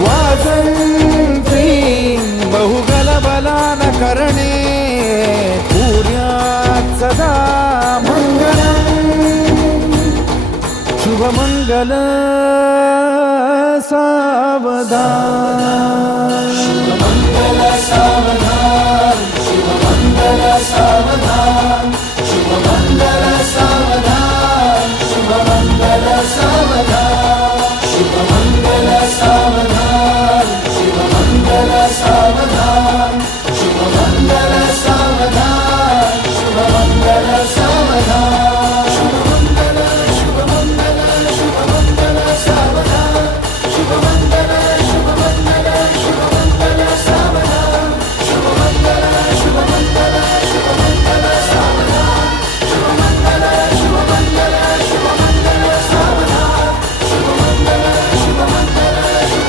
वाजंत्री बहुगलबलान करणे पुर्यात् सदा मंगलम् शुभमंगल सावधान मंगल सावधान